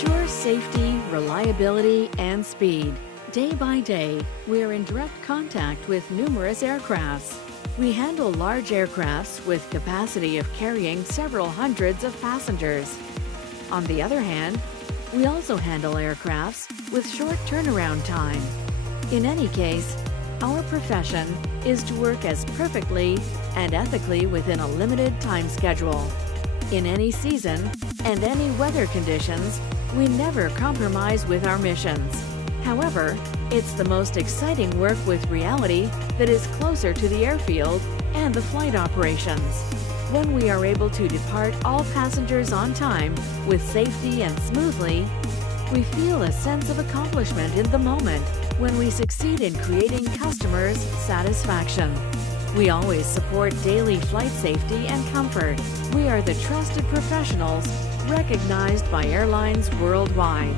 ensure safety, reliability, and speed. Day by day, we are in direct contact with numerous aircrafts. We handle large aircrafts with capacity of carrying several hundreds of passengers. On the other hand, we also handle aircrafts with short turnaround time. In any case, our profession is to work as perfectly and ethically within a limited time schedule. In any season and any weather conditions, we never compromise with our missions. However, it's the most exciting work with reality that is closer to the airfield and the flight operations. When we are able to depart all passengers on time with safety and smoothly, we feel a sense of accomplishment in the moment when we succeed in creating customers' satisfaction. We always support daily flight safety and comfort. We are the trusted professionals recognized by airlines worldwide.